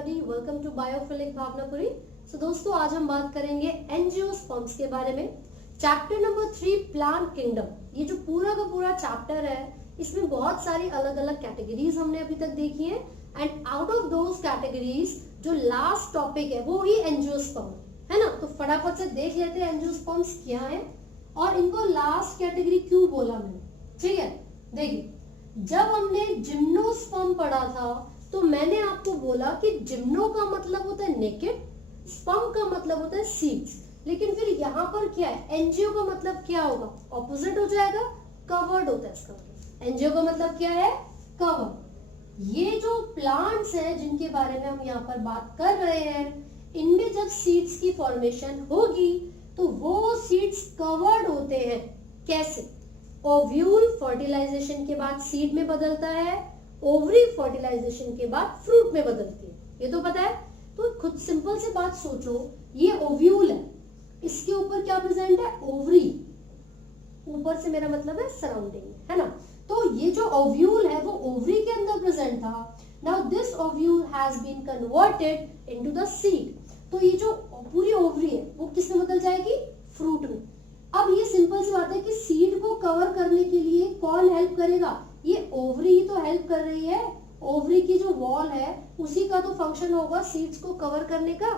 everybody, welcome to Biophilic भावनापुरी। दोस्तों आज हम बात करेंगे एंजियोस्पर्म्स के बारे में। Chapter number 3 plant kingdom. ये जो पूरा का पूरा चैप्टर है इसमें बहुत सारी अलग अलग कैटेगरीज हमने अभी तक देखी है and out of those categories जो लास्ट टॉपिक है वो ही एंजियोस्पर्म है ना। तो फटाफट से देख लेते हैं एंजियोस्पर्म्स क्या है और इनको लास्ट कैटेगरी क्यों बोला मैंने। ठीक है, देखिए जब हमने जिम्नोस्पर्म पढ़ा था तो मैंने आपको बोला कि जिम्नो का मतलब होता है नेकेड, स्पर्म का मतलब होता है सीड्स। लेकिन फिर यहाँ पर क्या है, एंजियो का मतलब क्या होगा, ऑपोजिट हो जाएगा, कवर्ड होता है इसका मतलब। एंजियो का मतलब क्या है, कवर्ड। ये जो प्लांट्स हैं जिनके बारे में हम यहाँ पर बात कर रहे हैं, इनमें जब सीड्स की फॉर्मेशन होगी तो वो सीड्स कवर्ड होते हैं। कैसे, ओव्यूल फर्टिलाइजेशन के बाद सीड में बदलता है, ओवरी फर्टिलाइजेशन के बाद फ्रूट में बदलती है, ये तो पता है। तो खुद सिंपल से बात सोचो, ये ओव्यूल है, इसके ऊपर क्या प्रेजेंट है, ओवरी। ऊपर से मेरा मतलब है सराउंडिंग, है ना। तो ये जो ओव्यूल है वो ओवरी के अंदर प्रेजेंट था। Now this ovule has been converted into the seed. तो ये जो पूरी ओवरी है वो किस में बदल जाएगी, फ्रूट में। अब ये सिंपल सी बात है कि सीड को कवर करने के लिए कौन हेल्प करेगा, ये ओवरी ही तो हेल्प कर रही है। ओवरी की जो वॉल है उसी का तो फंक्शन होगा सीड्स को कवर करने का।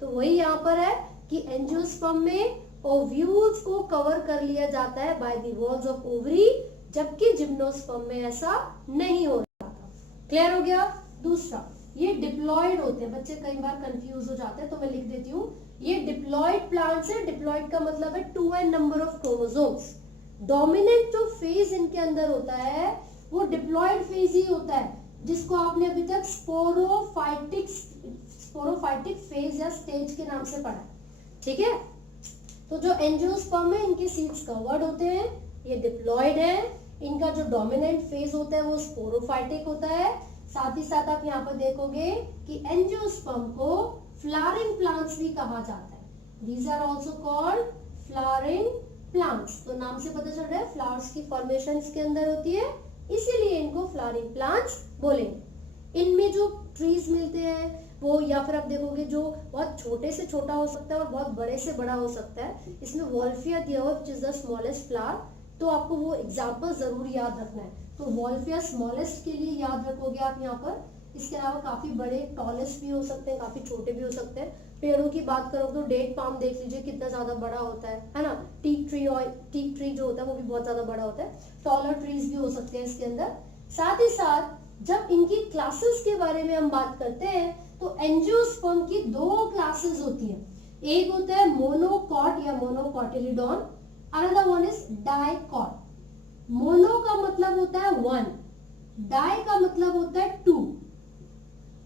तो वही यहाँ पर है कि एंजियोस्पर्म में ओव्यूल्स को कवर कर लिया जाता है by the walls of ovary, जबकि जिम्नोस्पर्म में ऐसा नहीं हो रहा था। क्लियर हो गया। दूसरा, ये डिप्लॉयड होते हैं, बच्चे कई बार कंफ्यूज हो जाते हैं तो मैं लिख देती हूँ। ये डिप्लॉयड प्लांट्स है। डिप्लॉयड का मतलब है 2n number of chromosomes. Dominant जो फेज इनके अंदर होता है वो डिप्लॉयड फेज ही होता है, जिसको आपने अभी तक स्पोरोफाइटिक फेज या स्टेज के नाम से पढ़ा। ठीक है, तो जो एंजियोस्पर्म है इनके सीड्स कवर्ड होते हैं, ये डिप्लॉयड है। इनका जो डोमिनेंट फेज होता है वो स्पोरोफाइटिक होता है। साथ ही साथ आप यहाँ पर देखोगे कि एंजियोस्पर्म को फ्लावरिंग प्लांट्स भी कहा जाता है। These are also called flowering plants. तो नाम से पता चल रहा है फ्लावर्स की फॉर्मेशन के अंदर होती है, इसीलिए इनको फ्लावरिंग प्लांट्स बोलेंगे। इनमें जो ट्रीज मिलते हैं वो, या फिर आप देखोगे जो बहुत छोटे से छोटा हो सकता है और बहुत बड़े से बड़ा हो सकता है। इसमें वॉल्फिया दिया हुआ which is the smallest flower, तो आपको वो एग्जाम्पल जरूर याद रखना है। तो वॉल्फिया स्मॉलेस्ट के लिए याद रखोगे आप यहाँ पर। इसके अलावा काफी बड़े टॉलेस्ट भी हो सकते हैं, काफी छोटे भी हो सकते हैं। पेड़ों की बात करो तो डेट पाम देख लीजिए कितना ज्यादा बड़ा होता है ना। टीक ट्री जो होता है वो भी बहुत ज्यादा बड़ा होता है। टॉलर ट्रीज भी हो सकते हैं इसके अंदर। साथ ही साथ जब इनकी क्लासेस के बारे में हम बात करते हैं तो एंजियोस्पर्म की 2 क्लासेस होती है। एक होता है मोनोकॉट या मोनोकॉटिलिडॉन, another one is dicot. Mono का मतलब होता है 1, डाई का मतलब होता है 2।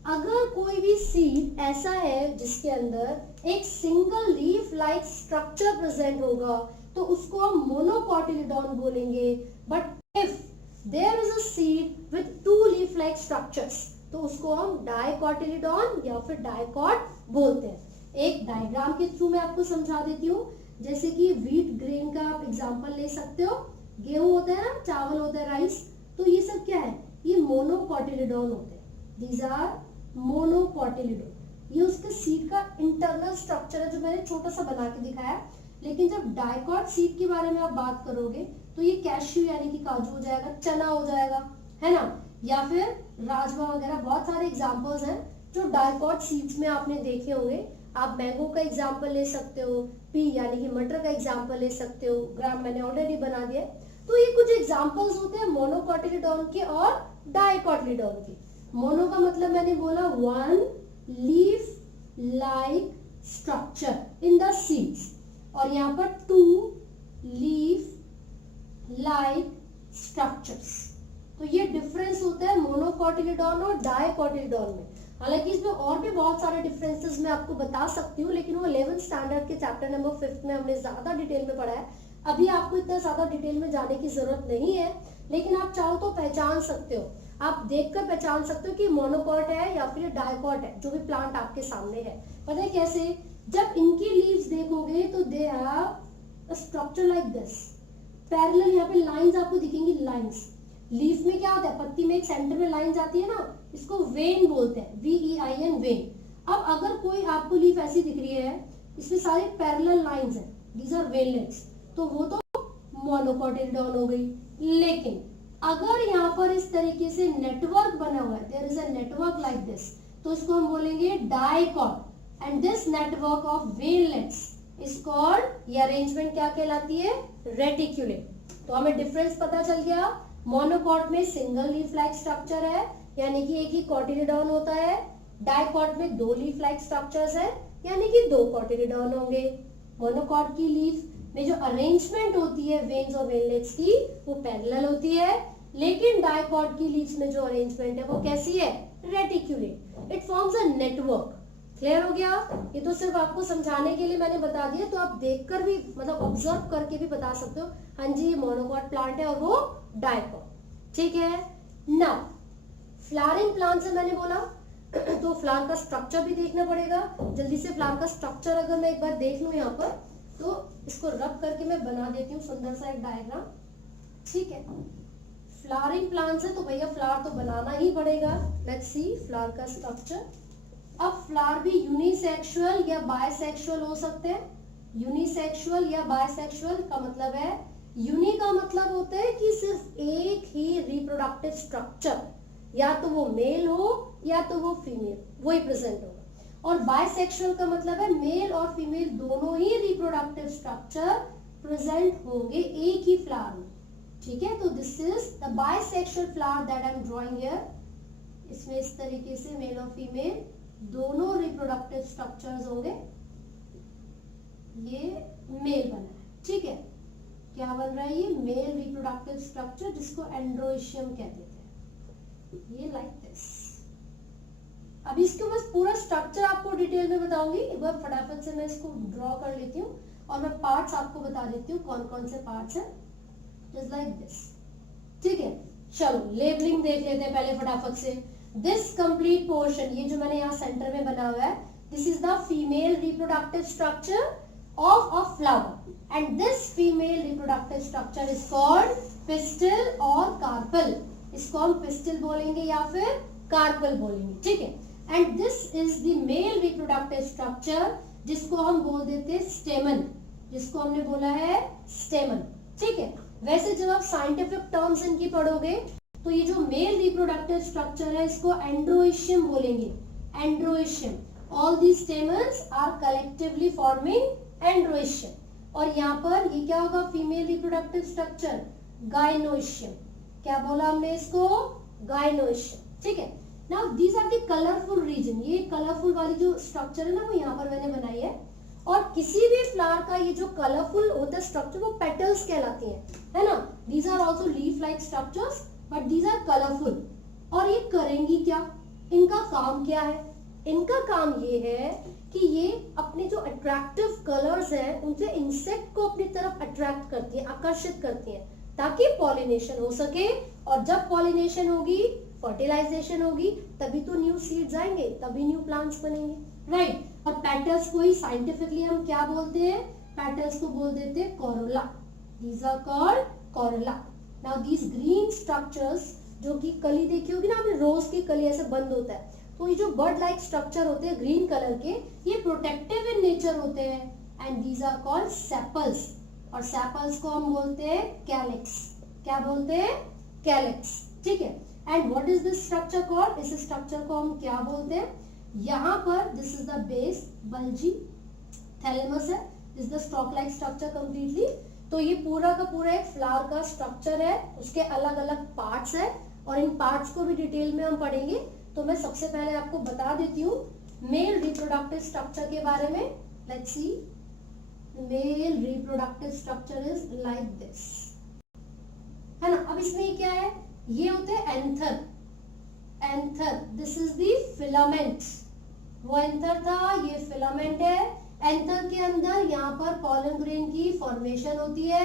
अगर कोई भी सीड ऐसा है जिसके अंदर एक single leaf like structure present होगा तो उसको हम मोनोकॉटिलिडॉन बोलेंगे। But if there is a seed with 2 leaf like structures तो उसको हम डाइकॉटिलिडॉन या फिर डाइकॉट बोलते हैं। एक डायग्राम के थ्रू मैं आपको समझा देती हूँ। जैसे कि व्हीट ग्रेन का आप एग्जांपल ले सकते हो। गेहूं होता है ना, चावल होता है, राइस, तो ये सब क्या है, ये मोनोकॉटिलिडॉन होते हैं। These are monocotyledon. ये उसके सीड का इंटरनल स्ट्रक्चर है जो मैंने छोटा सा बना के दिखाया। लेकिन जब डाइकॉट सीड के बारे में आप बात करोगे तो ये कैश्यू यानी कि काजू हो जाएगा, चना हो जाएगा, है ना, या फिर राजमा वगैरह। बहुत सारे एग्जांपल्स हैं जो डाइकॉट सीड्स में आपने देखे होंगे। आप मैंगो का एग्जांपल ले सकते हो, पी यानी कि मटर का एग्जांपल ले सकते हो, ग्राम मैंने ऑलरेडी बना दिया। तो ये कुछ एग्जांपल्स होते हैं मोनोकॉटिलिडॉन के और डाइकॉटिलिडॉन के। मोनो का मतलब मैंने बोला 1 leaf like structure in the seeds, और यहाँ पर 2 लीफ लाइक स्ट्रक्चर्स। तो ये डिफरेंस होता है मोनोकॉटिलिडॉन और डाइकॉटिलिडॉन में। हालांकि इसमें और भी बहुत सारे डिफरेंसेस मैं आपको बता सकती हूँ, लेकिन वो 11th स्टैंडर्ड के चैप्टर नंबर 5 में हमने ज्यादा डिटेल में पढ़ा है। अभी आपको इतना ज्यादा डिटेल में जाने की जरूरत नहीं है, लेकिन आप चाहो तो पहचान सकते हो। आप देखकर पहचान सकते हो कि मोनोकॉट है या फिर डाइकॉट है, जो भी प्लांट आपके सामने है। पता है कैसे, जब इनकी लीव्स देखोगे तो they have a structure like this. Parallel यहाँ पे लाइंस आपको दिखेंगी, लाइंस। लीफ में क्या होता है, पत्ती में एक सेंटर में लाइन जाती है ना, इसको वेन बोलते हैं, VEIN, वेन। अब अगर कोई आपको लीफ ऐसी दिख रही है, इसमें सारी पैरेलल लाइंस हैं, दीज आर वेनलेट्स, तो वो तो मोनोकोटिलिडॉन हो गई। लेकिन अगर यहाँ पर इस तरीके से नेटवर्क बना हुआ है, there is a network like this, तो इसको हम बोलेंगे dicot. And this network of veinlets is called, ये अरेंजमेंट क्या कहलाती है, रेटिक्यूलेट। तो हमें डिफरेंस पता चल गया, मोनोकॉट में सिंगल लीफ लाइक स्ट्रक्चर है, यानी कि एक ही कॉटिलिडॉन होता है। डाइकॉट में 2 लीफ लाइक स्ट्रक्चर्स है, यानी कि 2 कॉटिलिडॉन होंगे। मोनोकॉट की लीफ में जो अरेंजमेंट होती है वेन्स और वेनलेट्स की, वो पैरेलल होती है, लेकिन डाइकॉट की लीव्स में जो अरेंजमेंट है वो कैसी है, reticulate. It forms a network. Clear हो गया? ये तो सिर्फ आपको समझाने के लिए मैंने बता दिया, तो आप देखकर भी, मतलब ऑब्जर्व करके भी बता सकते हो, हाँ जी ये मोनोकॉट प्लांट है और वो डाइकॉट। ठीक है। नाउ फ्लावरिंग प्लांट से मैंने बोला तो फ्लावर का स्ट्रक्चर भी देखना पड़ेगा। जल्दी से फ्लावर का स्ट्रक्चर अगर मैं एक बार देख लूं यहाँ पर, तो इसको रब करके मैं बना देती हूँ सुंदर सा एक डायग्राम। ठीक है, फ्लावरिंग प्लांट्स है तो भैया फ्लावर तो बनाना ही पड़ेगा। लेट्स सी फ्लावर का स्ट्रक्चर। अब फ्लावर भी यूनिसेक्सुअल या बायसेक्सुअल हो सकते हैं। यूनिसेक्सुअल या बायसेक्सुअल का मतलब है, यूनि का मतलब होता है कि सिर्फ एक ही रिप्रोडक्टिव स्ट्रक्चर, या तो वो मेल हो या तो वो फीमेल, वही प्रेजेंट होगा। और बायसेक्सुअल का मतलब है मेल और फीमेल दोनों ही रिप्रोडक्टिव स्ट्रक्चर प्रेजेंट होंगे एक ही फ्लावर में। ठीक है, तो this is the bisexual flower that I am drawing here. इसमें इस तरीके से मेल और फीमेल दोनों रिप्रोडक्टिव स्ट्रक्चर्स होंगे। ये मेल बना है, ठीक है, क्या बन रहा है, ये मेल रिप्रोडक्टिव स्ट्रक्चर जिसको एंड्रोइशियम कहते थे। ये लाइक दिस। अब इसको बस पूरा स्ट्रक्चर आपको डिटेल में बताऊंगी, एक बार फटाफट से मैं इसको ड्रॉ कर लेती हूँ और मैं पार्ट्स आपको बता देती हूँ कौन कौन से पार्ट्स हैं। Just like this. ठीक है, चलो लेबलिंग देख लेते हैं पहले फटाफट से। दिस कंप्लीट पोर्शन, ये जो मैंने यहाँ सेंटर में बना हुआ है, this is the female reproductive structure of a flower and this female reproductive structure is called pistil और कार्पल। इसको हम पिस्टिल बोलेंगे या फिर कार्पल बोलेंगे। ठीक है, and this is the male reproductive structure जिसको हम बोल देते हैं स्टेमन, जिसको हमने बोला है स्टेमन। ठीक है, वैसे जब आप साइंटिफिक टर्म्स इनकी पढ़ोगे तो ये जो मेल रिप्रोडक्टिव स्ट्रक्चर है इसको एंड्रोइशियम बोलेंगे। Androecium, all the stamens are collectively forming androecium. और यहाँ पर ये क्या होगा, फीमेल रिप्रोडक्टिव स्ट्रक्चर गाइनोइशियम। क्या बोला हमने इसको, गाइनोइशियम। ठीक है, now these are the colourful region. ये कलरफुल वाली जो स्ट्रक्चर है ना वो यहाँ पर मैंने बनाई है। और किसी भी फ्लावर का ये जो कलरफुल होता है स्ट्रक्चर वो पेटल्स कहलाती है ना। These are also leaf like structures but these are colourful. और ये करेंगी क्या, इनका काम क्या है, इनका काम ये है कि ये अपने जो अट्रैक्टिव कलर्स हैं उनसे इंसेक्ट को अपनी तरफ अट्रैक्ट करती है, आकर्षित करती है, ताकि पॉलिनेशन हो सके। और जब पॉलिनेशन होगी, फर्टिलाइजेशन होगी, तभी तो न्यू सीड्स आएंगे, तभी न्यू प्लांट्स बनेंगे, राइट। और पेटल्स को ही साइंटिफिकली हम क्या बोलते हैं, पेटल्स को बोल देते हैं corolla. These are called corolla. Now these green structures, जो कि कली देखी होगी ना आपने, रोज की कली ऐसे बंद होता है, तो ये जो बर्ड लाइक स्ट्रक्चर होते हैं ग्रीन कलर के, ये प्रोटेक्टिव इन नेचर होते हैं and these are called sepals. और सेपल्स को हम बोलते हैं कैलिक्स। क्या बोलते हैं, कैलिक्स। ठीक है, and what is this structure called, इस स्ट्रक्चर को हम क्या बोलते हैं, यहाँ पर this is the base, bulgy thalamus है, this is the stalk like structure completely. तो ये पूरा का पूरा एक फ्लावर का स्ट्रक्चर है, उसके अलग अलग पार्ट्स है और इन पार्ट्स को भी डिटेल में हम पढ़ेंगे। तो मैं सबसे पहले आपको बता देती हूँ मेल रिप्रोडक्टिव स्ट्रक्चर के बारे में। Let's see, male reproductive structure is like this, है ना। अब इसमें क्या है, ये होते हैं anther. Anther, this is the filament. वो एंथर था, ये फिलामेंट है। एंथर के अंदर यहाँ पर पॉलन ग्रेन की फॉर्मेशन होती है।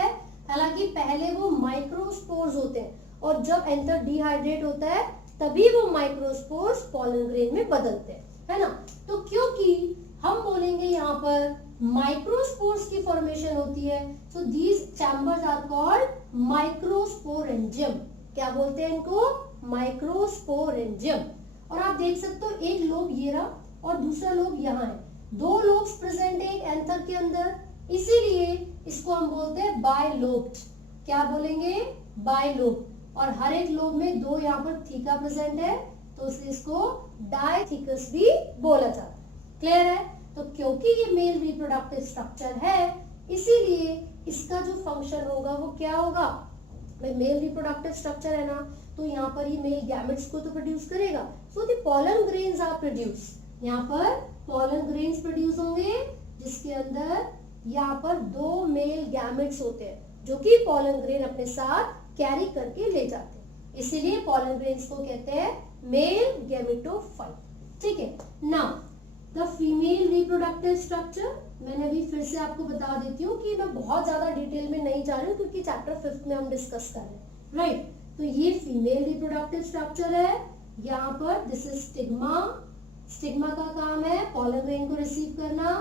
हालांकि पहले वो माइक्रोस्पोर्स होते हैं और जब एंथर डिहाइड्रेट होता है तभी वो माइक्रोस्पोर्स पॉलन ग्रेन में बदलते हैं, है ना। तो क्योंकि हम बोलेंगे यहाँ पर माइक्रोस्पोर्स की फॉर्मेशन होती है, so these chambers are called microsporangium. क्या बोलते हैं इनको, माइक्रोस्पोरेंजियम। और आप देख सकते हो एक लोब ये रहा और दूसरा लोब यहाँ है, दो लोब्स प्रेजेंट है एक एंथर के अंदर, इसीलिए इसको हम बोलते हैं बाइलोब्ड। क्या बोलेंगे? बाइलोब। और हर एक लोब में दो यहाँ पर थीका प्रेजेंट है, तो इसको डायथीकस भी बोला जाता है। क्लियर है? तो क्योंकि ये मेल रिप्रोडक्टिव स्ट्रक्चर है, इसीलिए इसका जो फंक्शन होगा वो क्या होगा? भाई मेल रिप्रोडक्टिव स्ट्रक्चर है ना, तो यहाँ पर ये मेल गैमेट्स को तो प्रोड्यूस करेगा। So the pollen grains are produce, यहाँ पर पॉलन ग्रेन्स प्रोड्यूस होंगे जिसके अंदर यहाँ पर दो मेल गैमेट्स होते हैं जो कि पॉलन ग्रेन अपने साथ कैरी करके ले जाते हैं, इसीलिए पॉलन ग्रेन्स को कहते हैं मेल गैमेटोफाइट। ठीक है। Now the female reproductive structure, मैंने अभी फिर से आपको बता देती हूँ कि मैं बहुत ज्यादा डिटेल में नहीं जा रही हूँ क्योंकि चैप्टर 5 में हम डिस्कस कर रहे हैं, राइट। तो ये फीमेल रिप्रोडक्टिव स्ट्रक्चर है, यहाँ पर दिस इज स्टिग्मा। स्टिग्मा का काम है पॉलन ग्रेन को रिसीव करना,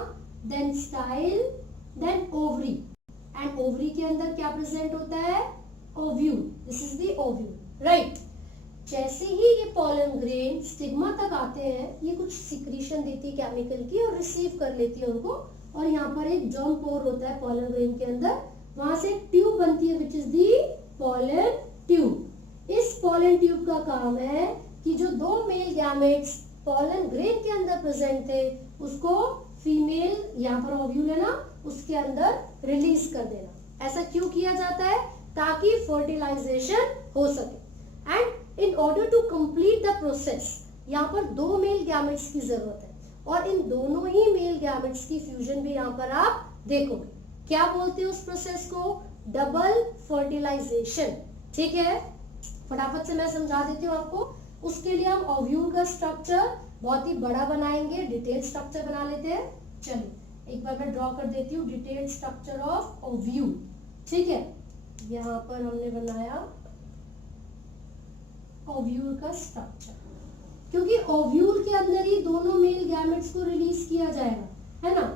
then style, then ovary, and ovary के अंदर क्या प्रेजेंट होता है? Ovule. This is the ovule, right. जैसे ही ये पॉलन ग्रेन स्टिग्मा तक आते हैं, ये कुछ सिक्रीशन देती है केमिकल की और रिसीव कर लेती है उनको, और यहाँ पर एक जर्म पोर होता है पॉलन ग्रेन के अंदर, वहां से एक ट्यूब बनती है which is the pollen tube. इस पॉलन ट्यूब का काम है कि जो दो मेल गैमेट्स पॉलन ग्रेन के अंदर प्रेजेंट थे उसको फीमेल, यहाँ पर ओव्यूल है ना, उसके अंदर रिलीज कर देना। ऐसा क्यों किया जाता है? ताकि फर्टिलाइजेशन हो सके। And in order to complete the process, यहाँ पर दो मेल गैमेट्स की जरूरत है और इन दोनों ही मेल गैमेट्स की फ्यूजन भी यहाँ पर आप देखोगे। क्या बोलते हैं उस प्रोसेस को? Double fertilization. ठीक है, फटाफट से मैं समझा देती हूँ आपको। उसके लिए हम ओव्यूल का स्ट्रक्चर बहुत ही बड़ा बनाएंगे, डिटेल स्ट्रक्चर बना लेते हैं। चलिए एक बार मैं ड्रॉ कर देती हूँ डिटेल स्ट्रक्चर ऑफ ओव्यूल। ठीक है, यहाँ पर हमने बनाया ओव्यूल का स्ट्रक्चर, क्योंकि ओव्यूल के अंदर ही दोनों मेल गैमेट्स को रिलीज किया जाएगा, है ना।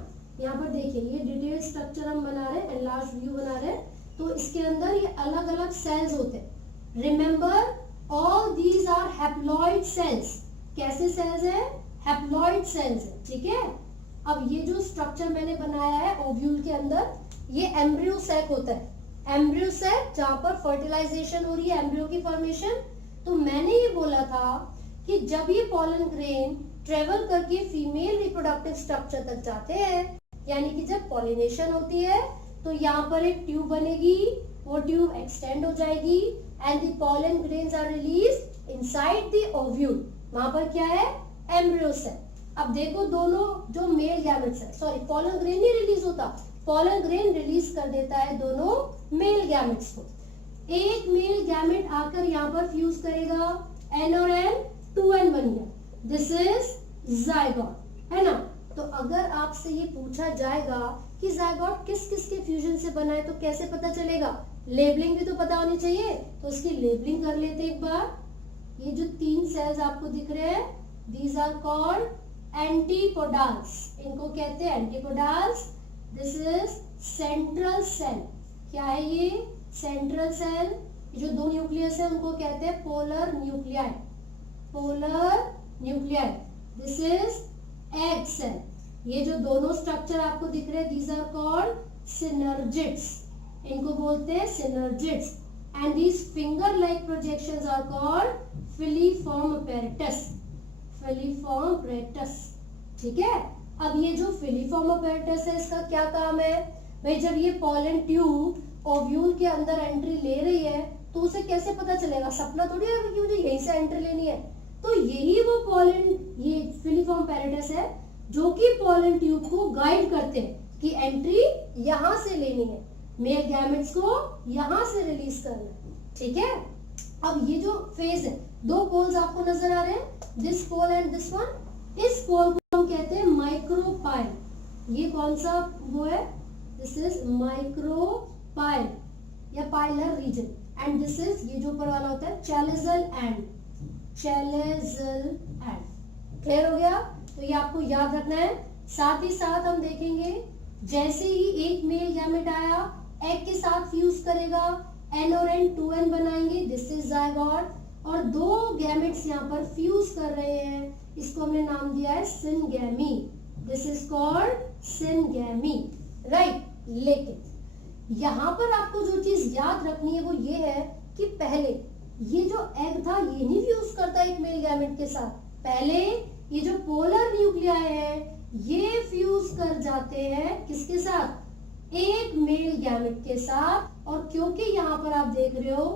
यहाँ पर देखिए ये डिटेल स्ट्रक्चर हम बना रहे हैं, एनलार्ज व्यू बना रहे हैं, तो इसके अंदर ये अलग अलग सेल्स होते हैं। Remember all these are haploid cells. कैसे सेल्स है? हैप्लॉइड सेल्स है। ठीक है, अब ये जो स्ट्रक्चर मैंने बनाया है ओव्यूल के अंदर, ये एम्ब्रियो सैक होता है। एम्ब्रियो सैक जहां पर फर्टिलाइजेशन हो रही है, एम्ब्रियो की फॉर्मेशन। तो मैंने ये बोला था कि जब ये पॉलन ग्रेन ट्रेवल करके फीमेल रिप्रोडक्टिव स्ट्रक्चर तक जाते हैं, यानी कि जब पॉलिनेशन होती है, तो यहाँ पर एक ट्यूब बनेगी, वो ट्यूब एक्सटेंड हो जाएगी and the pollen grains are released inside the ovule. वहां पर क्या है? Embryo cell. अब देखो दोनों जो मेल गैमेट्स है, सॉरी पॉलन ग्रेन नहीं रिलीज होता, पॉलन ग्रेन रिलीज कर देता है दोनों मेल गैमेट्स को। एक मेल गैमेट आकर यहाँ पर फ्यूज करेगा, एन और एन 2n बन गया, दिस इज जायगोट, है ना। तो अगर आपसे ये पूछा जाएगा कि जायगोट किस किस के फ्यूजन से बना है, तो कैसे पता चलेगा? लेबलिंग भी तो पता होनी चाहिए, तो उसकी लेबलिंग कर लेते एक बार। ये जो तीन सेल्स आपको दिख रहे हैं, दीज आर कॉल्ड एंटीपोडाल्स, इनको कहते हैं antipodals. This is central cell. क्या है ये? Central cell. जो दो न्यूक्लियस है उनको कहते हैं polar nuclei, polar nuclei. This is egg cell. ये जो दोनों स्ट्रक्चर आपको दिख रहे हैं, दीज आर कॉल्ड सिनर्जिड्स, इनको बोलते हैं synergids. And these finger like projections are called filiform apparatus, filiform apparatus। ठीक है, अब ये जो फिलीफॉर्म apparatus है, इसका क्या काम है? भाई जब ये पॉलन ट्यूब ओव्यूल के अंदर एंट्री ले रही है, तो उसे कैसे पता चलेगा? सपना थोड़ी है कि मुझे यहीं से एंट्री लेनी है। तो यही वो पॉलन, ये फिलीफॉर्म apparatus है जो कि पॉलन ट्यूब को गाइड करते हैं कि एंट्री यहां से लेनी है, मेल गैमेट्स को यहां से रिलीज करना है। ठीक है, अब ये जो फेज है, दो पोल्स आपको नजर आ रहे हैं, this pole and this one. इस पोल को हम कहते हैं माइक्रोपाइल। ये कौन सा वो है? दिस इज माइक्रोपाइल या पाइलर रीजन, एंड दिस इज, ये जो ऊपर वाला होता है, chalazal and, chalazal and. Clear हो गया? तो ये आपको याद रखना है। साथ ही साथ हम देखेंगे जैसे ही एक मेल गैमेट आया, एग के साथ फ्यूज करेगा, एन और एन 2n बनाएंगे, दिस इज जायगोट। और 2 गैमेट्स यहाँ पर फ्यूज कर रहे हैं, इसको हमने नाम दिया है syngamy. This is called syngamy, right. लेकिन यहाँ पर आपको जो चीज याद रखनी है वो ये है कि पहले ये जो एग था ये नहीं फ्यूज करता एक मेल गैमेट के साथ, पहले ये जो पोलर न्यूक्लियाई है ये फ्यूज कर जाते हैं किसके साथ, एक मेल गैमेट के साथ। और क्योंकि यहाँ पर आप देख रहे हो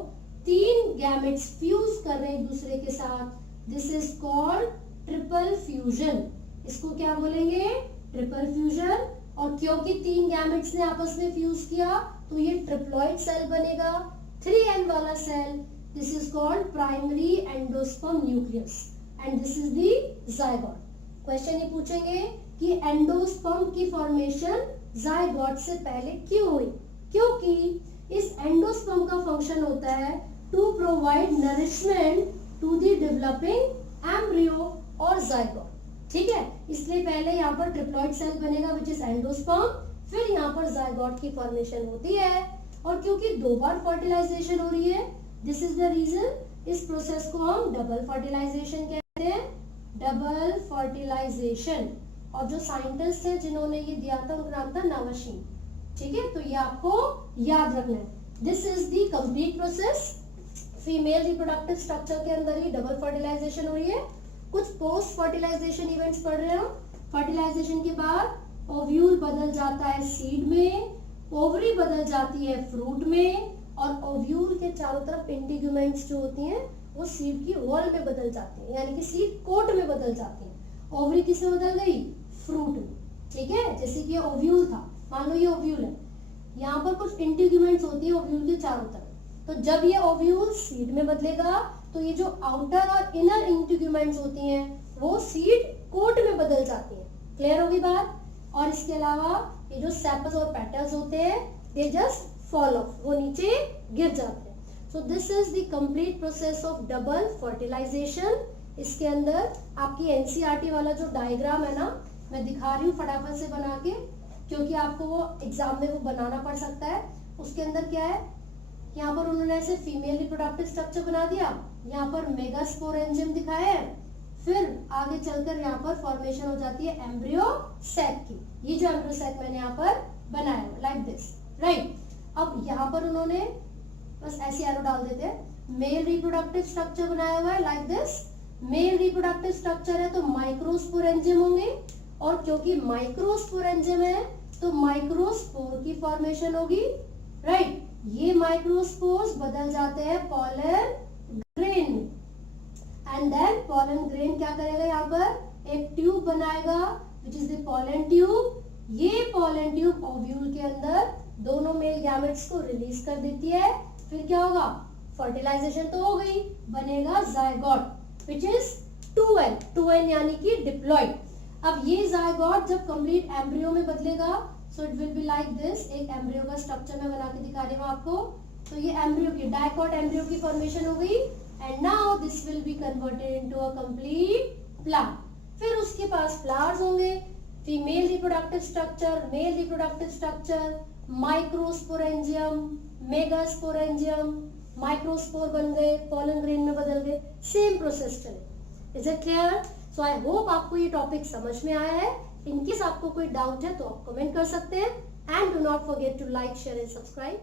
3 गैमेट्स फ्यूज कर रहे हैं एक दूसरे के साथ, this is called triple fusion. इसको क्या बोलेंगे, ट्रिपल फ्यूजन। और क्योंकि 3 गैमेट्स ने आपस में फ्यूज किया तो ये ट्रिप्लॉइड सेल बनेगा, 3n वाला cell. This is called primary endosperm nucleus and this is the zygote. Question ये पूछेंगे कि एंडोस्पर्म की फॉर्मेशन जायगोट से पहले क्यों हुई, क्योंकि इस एंडोस्पर्म का फंक्शन होता है to provide nourishment to the developing embryo और जायगोट, ठीक है। इसलिए पहले यहाँ पर ट्रिप्लॉइड सेल बनेगा विच इज एंडोस्पर्म, फिर यहाँ पर जायगोट की फॉर्मेशन होती है। और क्योंकि 2 बार फर्टिलाइजेशन हो रही है, दिस इज द रीजन इस प्रोसेस को हम डबल फर्टिलाइजेशन कहते हैं, डबल फर्टिलाइजेशन। और जो साइंटिस्ट है जिन्होंने ये दिया था उनका नाम था नावाशीन, ठीक है। तो ये आपको याद रखना है। This is the complete process. Female reproductive structure के अंदर ही डबल फर्टिलाइजेशन हो रही है। कुछ पोस्ट फर्टिलाइजेशन इवेंट्स पढ़ रहे हो। फर्टिलाइजेशन के बाद ओव्यूल बदल जाता है सीड में, ओवरी बदल जाती है फ्रूट में, और ओव्यूल के चारों तरफ इंटीग्यूमेंट्स जो होती हैं वो सीड की वॉल में बदल जाती है, यानी कि सीड कोट में बदल जाती है। ओवरी किसमें बदल गई, फ्रूट में, ठीक है। जैसे कि ओव्यूल था, मान लो ये ओव्यूल है, यहाँ पर कुछ इंटीग्यूमेंट्स होती है ओव्यूल के चारों तरफ, तो जब ये ओव्यूल सीड में बदलेगा तो ये जो आउटर और इनर इंटीग्यूमेंट्स होती हैं वो सीड कोट में बदल जाती हैं। क्लियर होगी बात। और इसके अलावा ये जो सेपल्स और पेटल्स होते हैं दे जस्ट फॉल ऑफ, वो नीचे गिर जाते हैं। So this is the complete process of double fertilization. इसके अंदर आपकी एनसीईआरटी वाला जो डायग्राम है ना, मैं दिखा रही हूँ फटाफट से बना के, क्योंकि आपको वो एग्जाम में वो बनाना पड़ सकता है। उसके अंदर क्या है, यहाँ पर उन्होंने ऐसे फीमेल रिप्रोडक्टिव स्ट्रक्चर बना दिया, यहाँ पर मेगास्पोरेंजियम दिखाया है, फिर आगे चलकर यहाँ पर फॉर्मेशन हो जाती है एम्ब्रियो सैक की। ये जो एम्ब्रियो सैक मैंने यहाँ पर बनाया है लाइक दिस, राइट। अब यहाँ पर उन्होंने बस ऐसे एरो डाल देते हैं, मेल रिप्रोडक्टिव स्ट्रक्चर बनाया हुआ है like this. Male reproductive structure है तो माइक्रोस्पोरेंजियम होंगे, और क्योंकि माइक्रोस्पोरेंजियम है तो माइक्रोस्पोर की फॉर्मेशन होगी, राइट। ये माइक्रोस्पोर्स बदल जाते हैं पॉलन ग्रेन में, एंड देन पॉलन ग्रेन क्या करेगा, यहाँ पर एक ट्यूब बनाएगा which is the pollen tube. ये पॉलन ट्यूब ओव्यूल के अंदर दोनों मेल गैमेट्स को रिलीज कर देती है। फिर क्या होगा, फर्टिलाइजेशन तो हो गई, बनेगा जायगोट विच इज 2n यानी कि डिप्लॉइड। अब ये जायगोट जब कंप्लीट एम्ब्रियो में बदलेगा, so it will be like this. एक एम्ब्रियो का स्ट्रक्चर मैं बना के दिखा रही हूँ आपको। तो ये एम्ब्रियो की डायकॉट एम्ब्रियो की फॉर्मेशन हो गई, and now this will be converted into a complete plant. फिर उसके पास फ्लावर्स होंगे, female reproductive structure, male reproductive structure, microsporangium, megasporangium, microspore बन गए, पॉलन ग्रेन में बदल गए, सेम प्रोसेस चले। Is it clear? So I hope आपको ये टॉपिक समझ में आया है। इनकेस आपको कोई डाउट है तो आप कमेंट कर सकते हैं, and do not forget to like, share and subscribe.